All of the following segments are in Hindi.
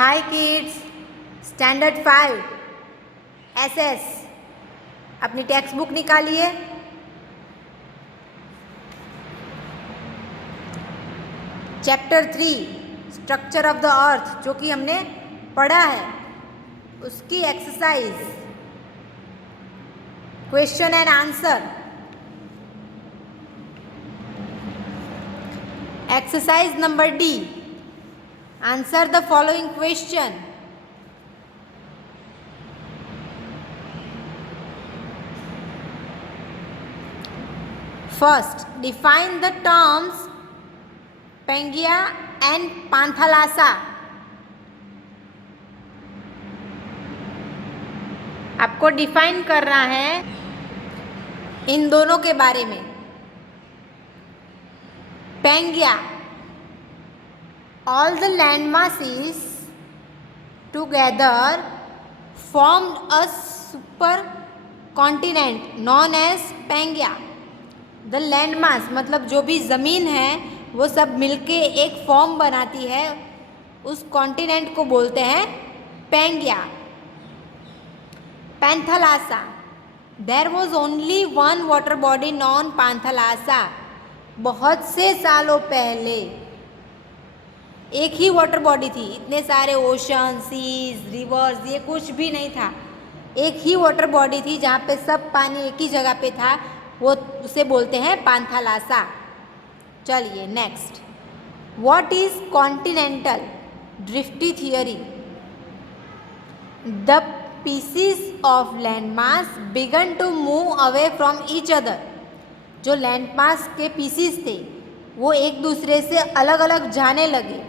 हाय किड्स, स्टैंडर्ड 5 एसएस अपनी टेक्स्ट बुक निकालिए। Chapter 3 structure of the earth जो कि हमने पढ़ा है उसकी exercise question and answer. Exercise number D, answer the following question. First, define the terms Pangaea and Panthalassa. आपको डिफाइन करना है इन दोनों के बारे में। पेंगिया, all the land masses together formed a supercontinent known as Pangaea. The land mass मतलब जो भी ज़मीन है वो सब मिलके एक फॉर्म बनाती है, उस कॉन्टिनेंट को बोलते हैं Pangaea. Panthalassa, there was only one water body known Panthalassa. बहुत से सालों पहले एक ही वाटर बॉडी थी, इतने सारे ओशन, सीज, रिवर्स ये कुछ भी नहीं था। एक ही वाटर बॉडी थी जहाँ पे सब पानी एक ही जगह पे था, वो उसे बोलते हैं पैंथालासा। चलिए next, what is continental drift theory? The pieces of land mass began to move away from each other. जो लैंड मास के पीसीस थे वो एक दूसरे से अलग अलग जाने लगे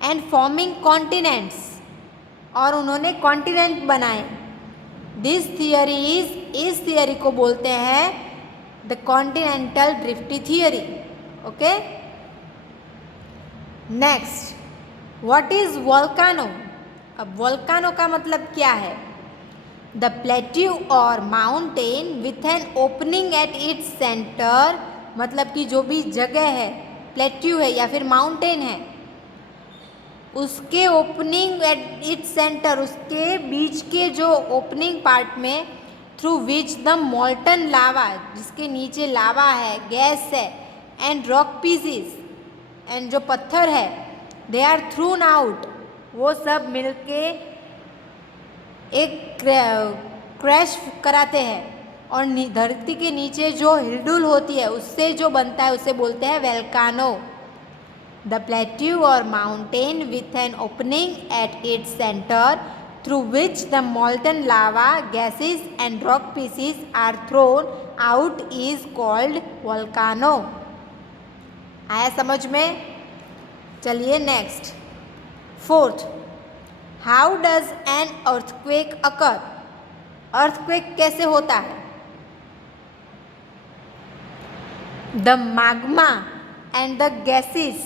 एंड फॉर्मिंग कॉन्टिनेंट्स, और उन्होंने कॉन्टिनेंट बनाए। दिस थियरी इस थियरी को बोलते हैं the continental drift theory. Okay, next, what is volcano? अब वोल्केनो का मतलब क्या है? द प्लेट्यू और mountain with an opening at its centre, मतलब कि जो भी जगह है, प्लेट्यू है या फिर माउंटेन है, उसके ओपनिंग एट इट्स सेंटर, उसके बीच के जो ओपनिंग पार्ट में, थ्रू विच द मोल्टन लावा, जिसके नीचे लावा है, गैस है, एंड रॉक पीसीस, एंड जो पत्थर है, दे आर थ्रून आउट, वो सब मिलके एक क्रैश कराते हैं, और धरती के नीचे जो हिलडुल होती है उससे जो बनता है उसे बोलते हैं वोल्केनो। द प्लेट्यू और mountain with an opening at its centre through which the molten lava, gases and rock pieces are thrown out is called volcano. आया समझ में? चलिए next, fourth, how does an earthquake occur? Earthquake कैसे होता है? The magma and the gases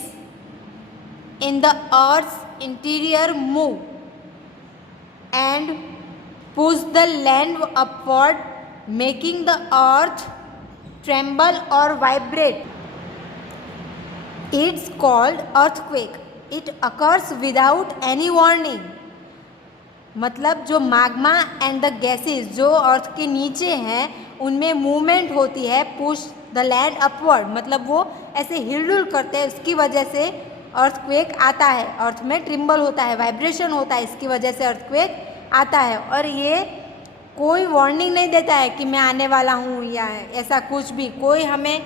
in the earth's interior move and push the land upward, making the earth tremble or vibrate. It's called earthquake. It occurs without any warning. मतलब जो माग्मा एंड द गैसेस जो अर्थ के नीचे हैं उनमें मूवमेंट होती है, पुश द लैंड अपवर्ड, मतलब वो ऐसे हिलडुल करते हैं, उसकी वजह से अर्थक्वेक आता है। अर्थ में ट्रिम्बल होता है, वाइब्रेशन होता है, इसकी वजह से अर्थक्वेक आता है। और ये कोई वार्निंग नहीं देता है कि मैं आने वाला हूँ या ऐसा कुछ भी, कोई हमें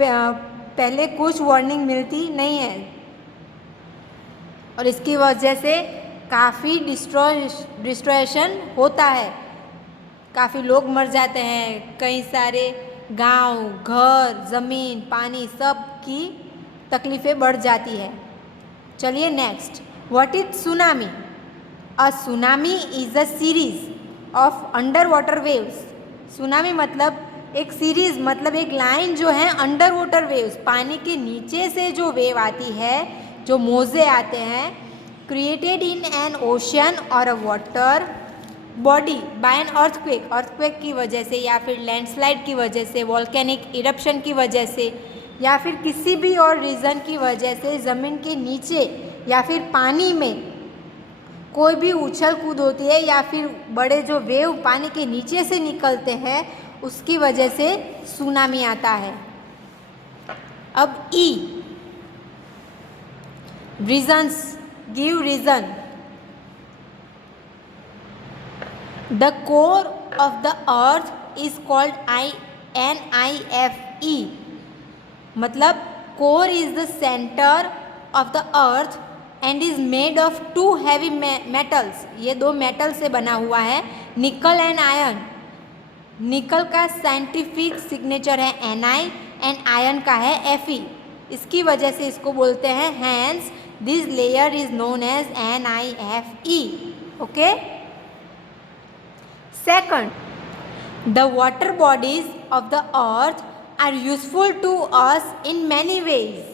पहले कुछ वार्निंग मिलती नहीं है, और इसकी वजह से काफ़ी डिस्ट्रॉयशन होता है, काफ़ी लोग मर जाते हैं, कई सारे गांव, घर, ज़मीन, पानी सब की तकलीफ़ें बढ़ जाती है। चलिए next, what is tsunami? A tsunami is a series of under water waves. Tsunami मतलब एक सीरीज़, मतलब एक लाइन जो है अंडर वाटर वेव्स, पानी के नीचे से जो वेव आती है, जो मोजे आते हैं, क्रिएटेड इन एन ओशन और अ water body by an earthquake. Earthquake की वजह से या फिर लैंडस्लाइड की वजह से, वॉल्केनिक इरप्शन की वजह से, या फिर किसी भी और रीज़न की वजह से ज़मीन के नीचे या फिर पानी में कोई भी उछल कूद होती है या फिर बड़े जो वेव पानी के नीचे से निकलते हैं उसकी वजह से सुनामी आता है। अब E, reasons, give reason. The core of the earth is called NIFE, मतलब core is the centre of the earth and is made of 2 heavy metals. ये 2 मेटल से बना हुआ है, निकल एंड आयरन। निकल का साइंटिफिक सिग्नेचर है Ni एंड आयरन का है Fe। इसकी वजह से इसको बोलते हैं hence this layer is known as NIFE। Okay. Second, the water bodies of the earth are useful to us in many ways.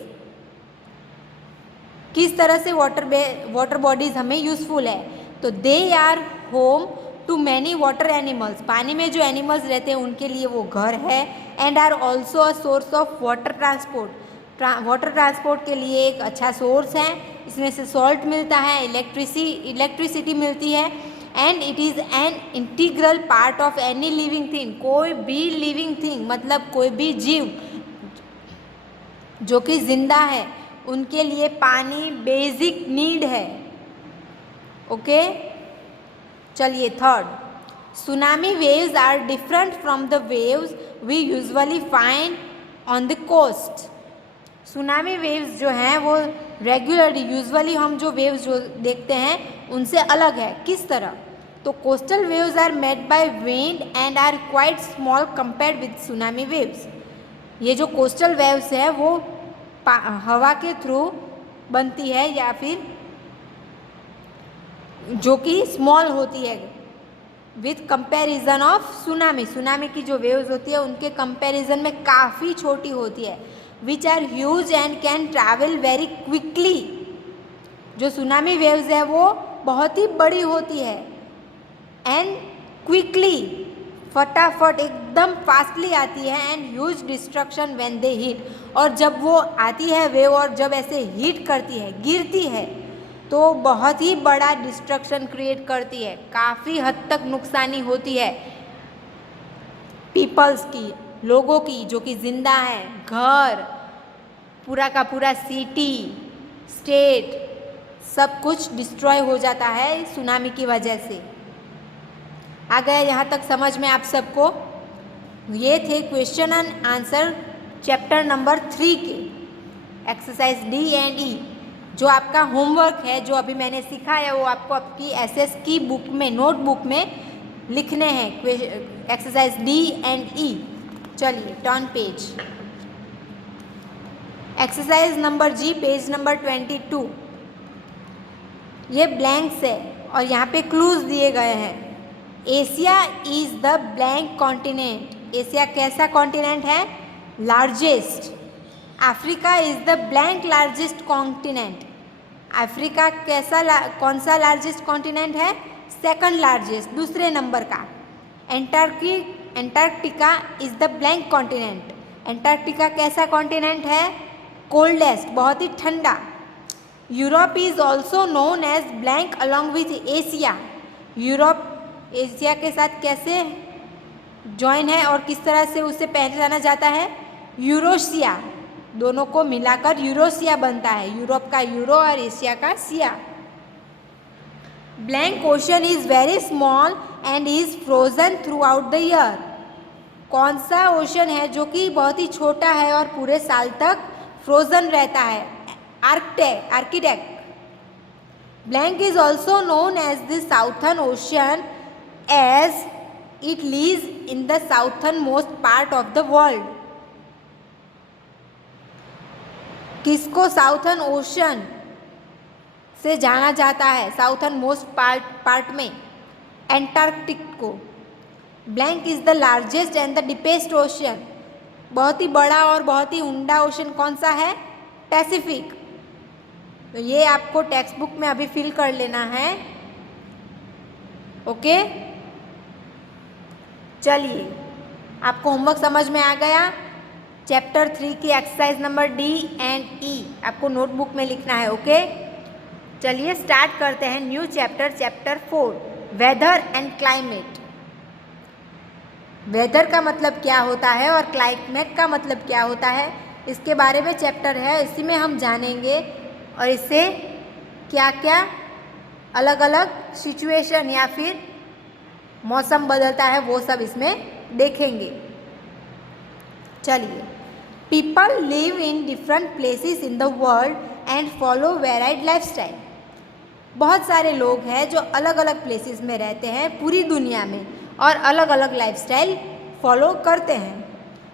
किस तरह से वाटर बॉडीज हमें यूजफुल है? तो they are home to many water animals, पानी में जो एनिमल्स रहते हैं उनके लिए वो घर है। And are also a source of water transport, water transport के लिए एक अच्छा सोर्स है। इसमें से सॉल्ट मिलता है, इलेक्ट्रिसिटी मिलती है। And it is an integral part of any living thing, कोई भी लिविंग थिंग मतलब कोई भी जीव जो कि जिंदा है उनके लिए पानी बेसिक नीड है। ओके। चलिए third, tsunami waves are different from the waves we usually find on the coast. Tsunami waves जो हैं वो रेगुलरली यूजुअली हम जो वेव्स जो देखते हैं उनसे अलग है। किस तरह? तो coastal waves are made by wind and are quite small compared with tsunami waves. ये जो कोस्टल वेव्स है वो हवा के थ्रू बनती है या फिर जो कि स्मॉल होती है with comparison of tsunami. Tsunami की जो वेव्स होती है उनके कंपैरिजन में काफ़ी छोटी होती है। Which are huge and can travel very quickly. जो सुनामी वेव्स है वो बहुत ही बड़ी होती है एंड क्विकली, फटाफट एकदम फास्टली आती है। And huge destruction when they hit, और जब वो आती है वेव और जब ऐसे हिट करती है, गिरती है, तो बहुत ही बड़ा डिस्ट्रक्शन क्रिएट करती है, काफ़ी हद तक नुकसानी होती है पीपल्स की, लोगों की जो कि जिंदा हैं। घर, पूरा का पूरा सिटी, स्टेट, सब कुछ डिस्ट्रॉय हो जाता है सुनामी की वजह से। आ गया यहाँ तक समझ में आप सबको? ये थे question and answer chapter number 3 के एक्सरसाइज D एंड E। जो आपका होमवर्क है जो अभी मैंने सिखाया वो आपको आपकी SS की बुक में, नोटबुक में लिखने हैं, एक्सरसाइज D एंड E। चलिए turn page. Exercise number G, page number 22। ये ब्लैंक्स है और यहाँ पे क्लूज दिए गए हैं। Asia is the blank continent. Asia कैसा कॉन्टिनेंट है? Largest. Africa is the blank largest continent. Africa कैसा कौन सा लार्जेस्ट कॉन्टिनेंट है? सेकंड लार्जेस्ट, दूसरे नंबर का। Antarctica is the blank continent. Antarctica कैसा कॉन्टिनेंट है? कोल्डेस्ट, बहुत ही ठंडा। Europe is also known as blank along with Asia. Europe Asia के साथ कैसे जॉइन है और किस तरह से उसे पहचाना जाता है? यूरोशिया, दोनों को मिलाकर यूरोशिया बनता है। यूरोप का यूरो और एशिया का Siya. Blank ocean is very small and is frozen through out the year. कौन सा ओशन है जो कि बहुत ही छोटा है और पूरे साल तक फ्रोजन रहता है? Arctic. Blank is also known as the southern ocean as it lies in the southernmost part of the world। किसको साउथर्न ओशन से जाना जाता है? साउथर्न मोस्ट पार्ट में एंटार्क्टिक को। Blank is the largest and the deepest ocean. बहुत ही बड़ा और बहुत ही ऊंडा ओशन कौन सा है? पैसिफिक। तो ये आपको टेक्स्ट बुक में अभी फिल कर लेना है। ओके। चलिए आपको होमवर्क समझ में आ गया। चैप्टर 3 की exercise number D and E आपको नोटबुक में लिखना है। ओके। चलिए स्टार्ट करते हैं new chapter, chapter 4, weather and climate. Weather का मतलब क्या होता है और क्लाइमेट का मतलब क्या होता है, इसके बारे में चैप्टर है, इसी में हम जानेंगे और इससे क्या क्या अलग अलग सिचुएशन या फिर मौसम बदलता है वो सब इसमें देखेंगे। चलिए, people live in different places in the world and follow varied lifestyle. बहुत सारे लोग हैं जो अलग अलग प्लेसेस में रहते हैं पूरी दुनिया में और अलग अलग लाइफस्टाइल फॉलो करते हैं।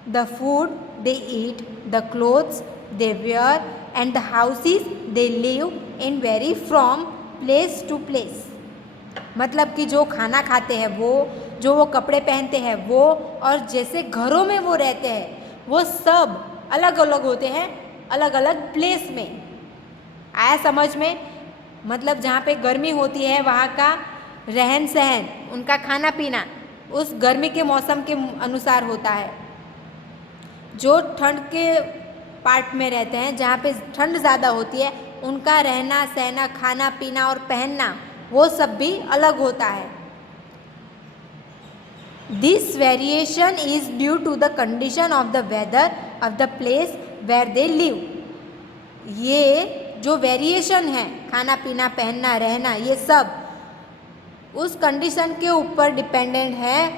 The food they eat, the clothes they wear and the houses they live in vary from place to place. मतलब कि जो खाना खाते हैं वो, जो वो कपड़े पहनते हैं वो, और जैसे घरों में वो रहते हैं वो सब अलग अलग होते हैं, अलग अलग प्लेस में। आया समझ में? मतलब जहाँ पे गर्मी होती है वहाँ का रहन सहन, उनका खाना पीना उस गर्मी के मौसम के अनुसार होता है। जो ठंड के पार्ट में रहते हैं, जहाँ पे ठंड ज़्यादा होती है, उनका रहना सहना, खाना पीना और पहनना वो सब भी अलग होता है। This variation is due to the condition of the weather of the place where they live. ये जो वेरिएशन है, खाना पीना पहनना रहना, ये सब उस कंडीशन के ऊपर डिपेंडेंट है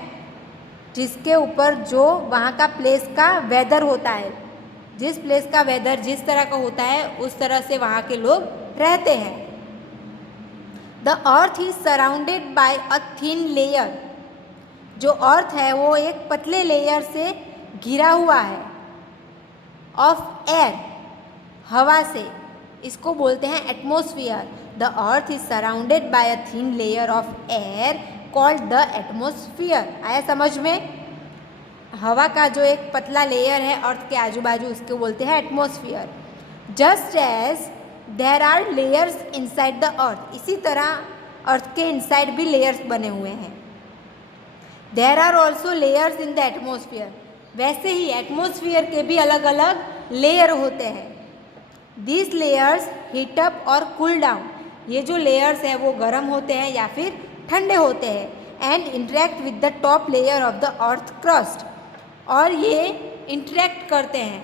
जिसके ऊपर जो वहाँ का प्लेस का वेदर होता है। जिस प्लेस का वेदर जिस तरह का होता है उस तरह से वहाँ के लोग रहते हैं। The earth is surrounded by a thin layer. जो अर्थ है वो एक पतले लेयर से घिरा हुआ है, ऑफ एयर, हवा से। इसको बोलते हैं atmosphere. The earth is surrounded by a thin layer of air called the atmosphere. आया समझ में? हवा का जो एक पतला लेयर है अर्थ के आजू बाजू, उसको बोलते हैं atmosphere. Just as there are layers inside the earth, इसी तरह अर्थ के इनसाइड भी लेयर्स बने हुए हैं। There are also layers in the atmosphere, वैसे ही एटमॉस्फेयर के भी अलग अलग लेयर होते हैं। These layers heat up और cool down, ये जो layers है वो गर्म होते हैं या फिर ठंडे होते हैं। and interact with the top layer of the earth crust, और ये interact करते हैं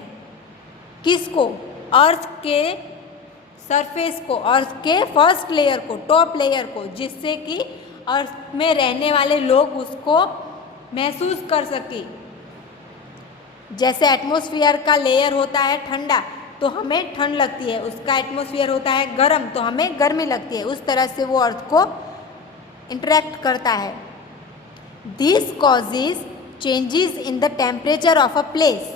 किसको? अर्थ के सरफेस को, अर्थ के फर्स्ट लेयर को, टॉप लेयर को, जिससे कि अर्थ में रहने वाले लोग उसको महसूस कर सके। जैसे एटमॉस्फेयर का लेयर होता है ठंडा तो हमें ठंड लगती है, उसका एटमॉस्फेयर होता है गर्म तो हमें गर्मी लगती है। उस तरह से वो अर्थ को इंटरेक्ट करता है। This causes changes in the temperature of a place,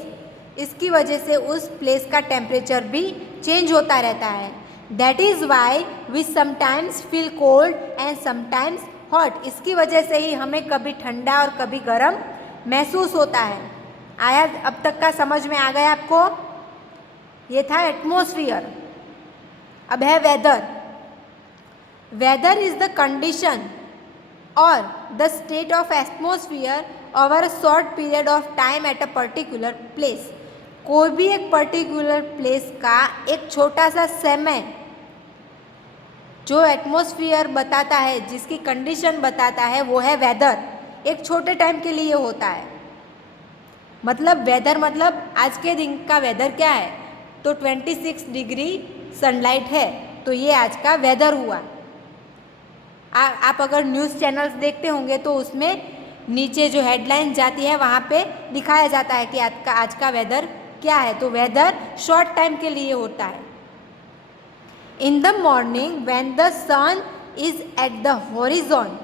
इसकी वजह से उस प्लेस का टेम्परेचर भी चेंज होता रहता है। That is why we sometimes feel cold and sometimes hot, इसकी वजह से ही हमें कभी ठंडा और कभी गर्म महसूस होता है। आया अब तक का समझ में आ गया आपको? ये था एटमॉस्फेयर। अब है weather. Weather is the condition और the state of atmosphere over a short period of time at a particular place. कोई भी एक पर्टिकुलर प्लेस का एक छोटा सा समय जो एटमॉस्फेयर बताता है, जिसकी कंडीशन बताता है, वो है वेदर। एक छोटे टाइम के लिए होता है। मतलब वेदर मतलब आज के दिन का वेदर क्या है, तो 26 डिग्री सनलाइट है, तो ये आज का वेदर हुआ। आप अगर न्यूज़ चैनल्स देखते होंगे तो उसमें नीचे जो हेडलाइन जाती है वहाँ पे दिखाया जाता है कि आज का वेदर क्या है, तो वेदर शॉर्ट टाइम के लिए होता है। In the morning when the sun is at the horizon,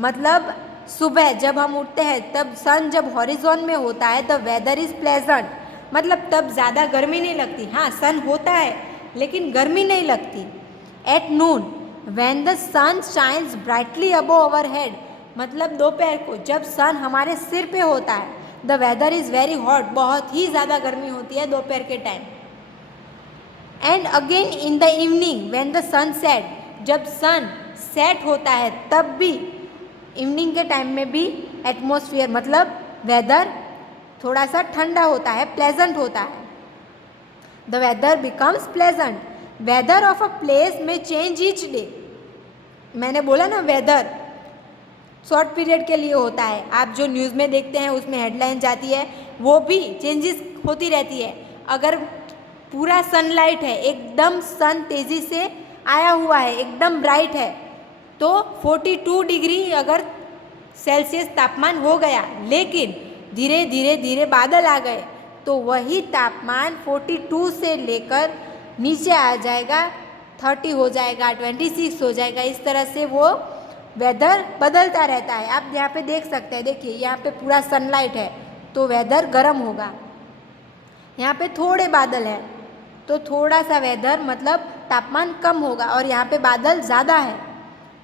मतलब सुबह जब हम उठते हैं तब सन जब हॉरिजॉन में होता है, द वेदर इज़ प्लेजेंट, मतलब तब ज़्यादा गर्मी नहीं लगती। हाँ, सन होता है लेकिन गर्मी नहीं लगती। At noon when the sun shines brightly above our head, मतलब दोपहर को जब सन हमारे सिर पे होता है, the weather is very hot, बहुत ही ज़्यादा गर्मी होती है दोपहर के time. And again in the evening when the sun set, जब सन सेट होता है तब भी, इवनिंग के टाइम में भी एटमॉस्फेयर मतलब वेदर थोड़ा सा ठंडा होता है, प्लेजेंट होता है। The weather becomes pleasant, weather of a place में चेंज ईच डे। मैंने बोला ना वेदर शॉर्ट पीरियड के लिए होता है। आप जो न्यूज़ में देखते हैं उसमें हेडलाइन जाती है, वो भी चेंजेस होती रहती है। अगर पूरा सनलाइट है, एकदम सन तेज़ी से आया हुआ है, एकदम ब्राइट है, तो 42 डिग्री अगर सेल्सियस तापमान हो गया, लेकिन धीरे धीरे धीरे बादल आ गए तो वही तापमान 42 से लेकर नीचे आ जाएगा, 30 हो जाएगा, 26 हो जाएगा। इस तरह से वो वेदर बदलता रहता है। आप यहाँ पे देख सकते हैं, देखिए यहाँ पे पूरा सनलाइट है तो वेदर गर्म होगा, यहाँ पे थोड़े बादल है तो थोड़ा सा वेदर मतलब तापमान कम होगा, और यहाँ पे बादल ज़्यादा है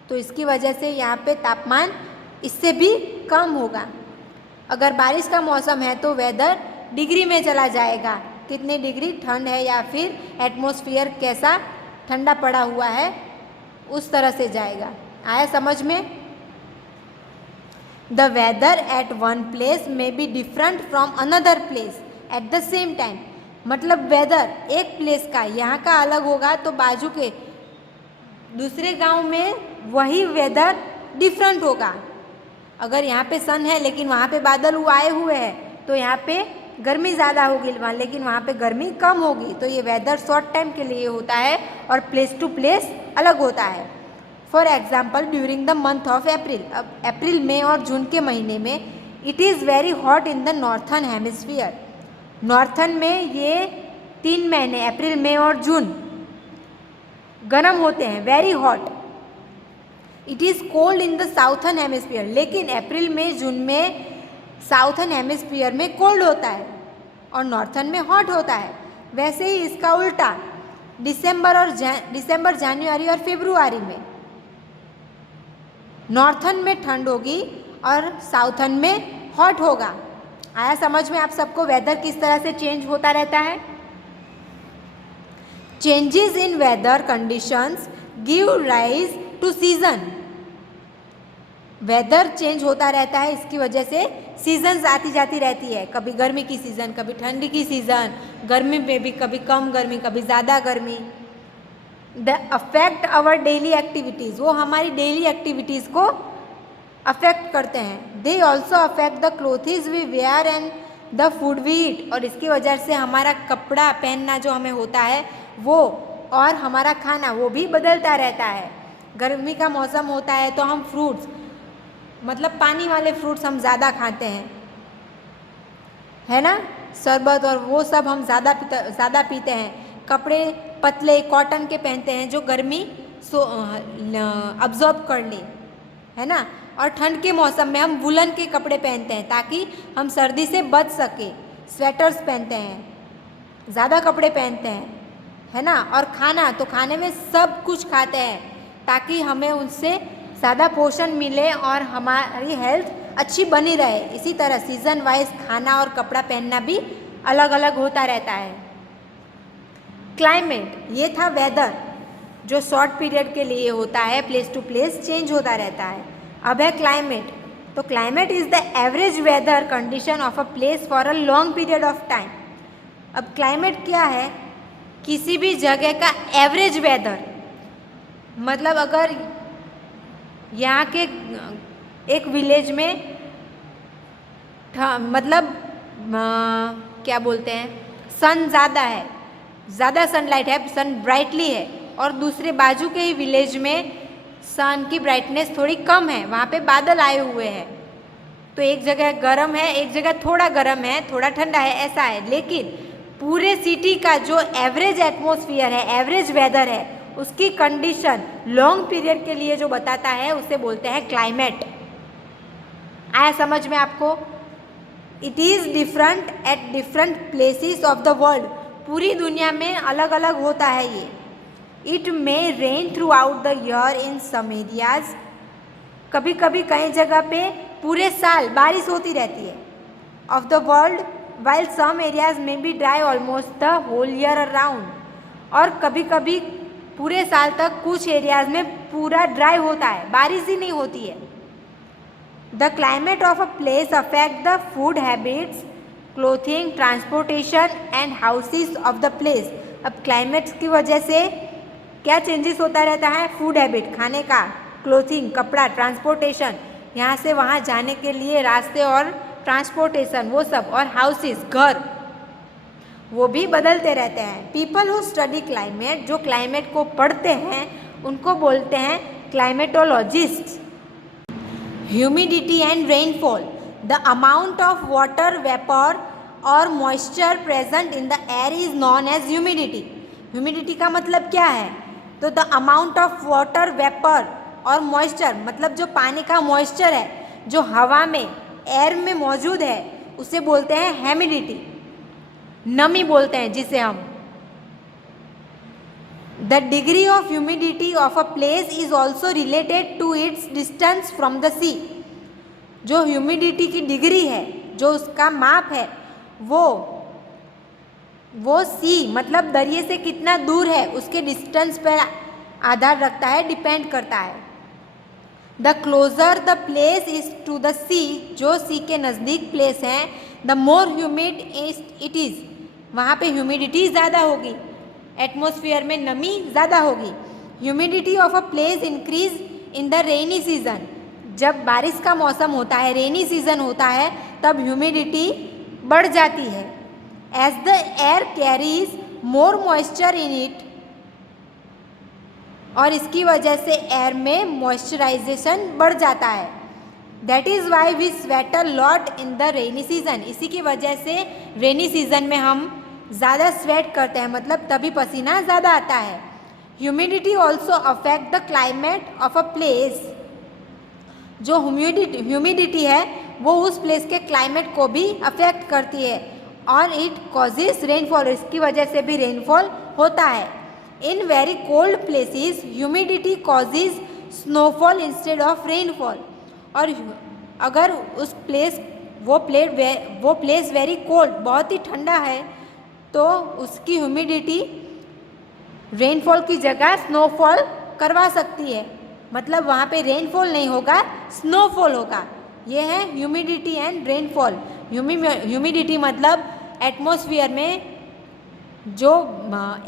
तो इसकी वजह से यहाँ पे तापमान इससे भी कम होगा। अगर बारिश का मौसम है तो वेदर डिग्री में चला जाएगा, कितने डिग्री ठंड है या फिर एटमॉस्फेयर कैसा ठंडा पड़ा हुआ है, उस तरह से जाएगा। आया समझ में? The weather at one place may be different from another place at the same time. मतलब वेदर एक प्लेस का यहाँ का अलग होगा तो बाजू के दूसरे गांव में वही वेदर डिफरेंट होगा। अगर यहाँ पे सन है लेकिन वहाँ पे बादल आए हुए हैं तो यहाँ पे गर्मी ज़्यादा होगी, लेकिन वहाँ पे गर्मी कम होगी। तो ये वेदर शॉर्ट टाइम के लिए होता है और प्लेस टू प्लेस अलग होता है। For example during the month of April, अब अप्रैल मई और जून के महीने में it is very hot in the northern hemisphere. Northern में ये 3 महीने अप्रैल मई और जून गर्म होते हैं, very hot. It is cold in the southern hemisphere, लेकिन अप्रैल मई जून में साउथर्न हेमिस्फीयर में कोल्ड होता है और नॉर्थन में हॉट होता है। वैसे ही इसका उल्टा दिसंबर जनवरी और फरवरी में नॉर्थन में ठंड होगी और साउथर्न में हॉट होगा। आया समझ में आप सबको वेदर किस तरह से चेंज होता रहता है? Changes in weather conditions give rise to season. Weather change होता रहता है, इसकी वजह से सीजन्स आती जाती रहती है। कभी गर्मी की सीज़न, कभी ठंडी की सीज़न, गर्मी में भी कभी कम गर्मी, कभी ज़्यादा गर्मी। They affect our daily activities, वो हमारी डेली एक्टिविटीज़ को अफेक्ट करते हैं। They also affect the clothes we wear and the food we eat, और इसकी वजह से हमारा कपड़ा पहनना जो हमें होता है वो और हमारा खाना वो भी बदलता रहता है। गर्मी का मौसम होता है तो हम फ्रूट्स मतलब पानी वाले फ्रूट्स हम ज़्यादा खाते हैं, है ना, शरबत और वो सब हम ज़्यादा पीते हैं। कपड़े पतले कॉटन के पहनते हैं जो गर्मी अब्जॉर्ब कर ले, है ना। और ठंड के मौसम में हम वुलन के कपड़े पहनते हैं ताकि हम सर्दी से बच सके। स्वेटर्स पहनते हैं, ज़्यादा कपड़े पहनते हैं, है ना। और खाना तो खाने में सब कुछ खाते हैं ताकि हमें उनसे ज़्यादा पोषण मिले और हमारी हेल्थ अच्छी बनी रहे। इसी तरह सीज़न वाइज खाना और कपड़ा पहनना भी अलग अलग होता रहता है। क्लाइमेट, ये था वेदर जो शॉर्ट पीरियड के लिए होता है, प्लेस टू प्लेस चेंज होता रहता है। अब है क्लाइमेट। तो climate is the average weather condition of a place for a long period of time. अब क्लाइमेट क्या है? किसी भी जगह का एवरेज वेदर, मतलब अगर यहाँ के एक विलेज में मतलब क्या बोलते हैं, सन ज़्यादा है, ज़्यादा सनलाइट है, सन ब्राइटली है, और दूसरे बाजू के ही विलेज में सन की ब्राइटनेस थोड़ी कम है, वहाँ पे बादल आए हुए हैं, तो एक जगह गर्म है, एक जगह थोड़ा गर्म है, थोड़ा ठंडा है, ऐसा है। लेकिन पूरे सिटी का जो एवरेज एटमॉस्फेयर है, एवरेज वेदर है, उसकी कंडीशन लॉन्ग पीरियड के लिए जो बताता है उसे बोलते हैं क्लाइमेट। आया समझ में आपको? It is different at different places of the world, पूरी दुनिया में अलग अलग होता है ये। It may rain throughout the year in some areas, कभी कभी कई जगह पे पूरे साल बारिश होती रहती है of the world, while some areas में be dry almost the whole year around, और कभी कभी पूरे साल तक कुछ एरियाज में पूरा ड्राई होता है, बारिश ही नहीं होती है। The climate of a place affect the food habits, clothing, transportation and houses of the place. अब क्लाइमेट की वजह से क्या चेंजेस होता रहता है? फूड हैबिट, खाने का, क्लोथिंग, कपड़ा, ट्रांसपोर्टेशन, यहाँ से वहाँ जाने के लिए रास्ते और ट्रांसपोर्टेशन वो सब, और हाउसेस, घर, वो भी बदलते रहते हैं। पीपल हु स्टडी क्लाइमेट, जो क्लाइमेट को पढ़ते हैं उनको बोलते हैं climatologist. Humidity and rainfall, the amount of water vapour और moisture present in the air is known as humidity. Humidity का मतलब क्या है? तो the amount of water vapour और मॉइस्चर, मतलब जो पानी का मॉइस्चर है जो हवा में, एयर में मौजूद है, उसे बोलते हैं ह्यूमिडिटी, नमी बोलते हैं जिसे हम। The degree of humidity of a place is also related to its distance from the sea. जो ह्यूमिडिटी की डिग्री है, जो उसका माप है, वो सी मतलब दरिए से कितना दूर है उसके डिस्टेंस पर आधार रखता है, डिपेंड करता है। The closer the place is to the sea, जो सी के नज़दीक प्लेस है, the more humid it is, वहाँ पे ह्यूमिडिटी ज़्यादा होगी, एटमॉस्फेयर में नमी ज़्यादा होगी। Humidity of a place increase in the rainy season, जब बारिश का मौसम होता है, रेनी सीजन होता है, तब ह्यूमिडिटी बढ़ जाती है। As the air carries more moisture in it, और इसकी वजह से एयर में मॉइस्चराइजेशन बढ़ जाता है। That is why we sweat a lot in the rainy season, इसी की वजह से रेनी सीजन में हम ज़्यादा स्वेट करते हैं, मतलब तभी पसीना ज़्यादा आता है। Humidity also affect the climate of a place, जो ह्यूमिडिटी है वो उस प्लेस के क्लाइमेट को भी अफेक्ट करती है, और इट कॉजेज रेनफॉल, इसकी वजह से भी रेनफॉल होता है। In very cold places humidity causes snowfall instead of rainfall, और अगर उस प्लेस वो प्लेस वेरी कोल्ड, बहुत ही ठंडा है, तो उसकी ह्यूमिडिटी रेनफॉल की जगह स्नोफॉल करवा सकती है, मतलब वहाँ पे रेनफॉल नहीं होगा, स्नोफॉल होगा। ये है ह्यूमिडिटी एंड रेनफॉल। ह्यूमिडिटी मतलब एटमॉस्फेयर में जो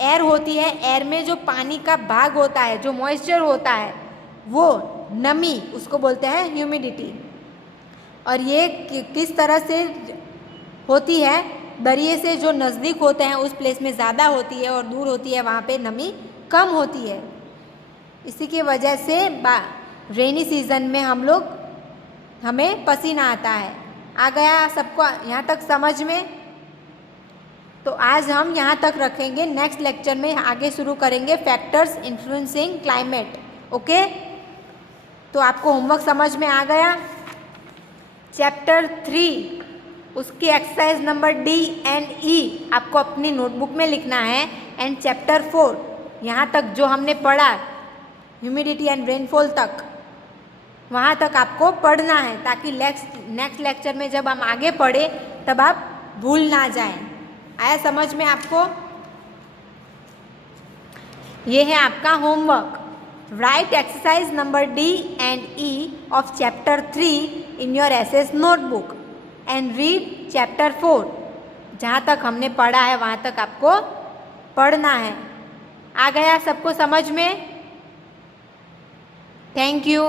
एयर होती है, एयर में जो पानी का भाग होता है, जो मॉइस्चर होता है, वो नमी, उसको बोलते हैं ह्यूमिडिटी। और ये किस तरह से होती है? दरिए से जो नज़दीक होते हैं उस प्लेस में ज़्यादा होती है, और दूर होती है वहाँ पे नमी कम होती है। इसी की वजह से रेनी सीज़न में हमें पसीना आता है। आ गया सबको यहाँ तक समझ में? तो आज हम यहाँ तक रखेंगे, नेक्स्ट लेक्चर में आगे शुरू करेंगे फैक्टर्स इन्फ्लुएंसिंग क्लाइमेट। ओके, तो आपको होमवर्क समझ में आ गया? चैप्टर 3 उसकी एक्सरसाइज नंबर डी एंड ई आपको अपनी नोटबुक में लिखना है, एंड चैप्टर 4 यहाँ तक जो हमने पढ़ा ह्यूमिडिटी एंड रेनफॉल तक, वहाँ तक आपको पढ़ना है, ताकि नेक्स्ट लेक्चर में जब हम आगे पढ़े तब आप भूल ना जाएं। आया समझ में आपको? ये है आपका homework. Right exercise number D and E of chapter 3 in your SS notebook and read chapter 4। जहाँ तक हमने पढ़ा है वहाँ तक आपको पढ़ना है। आ गया सबको समझ में? Thank you.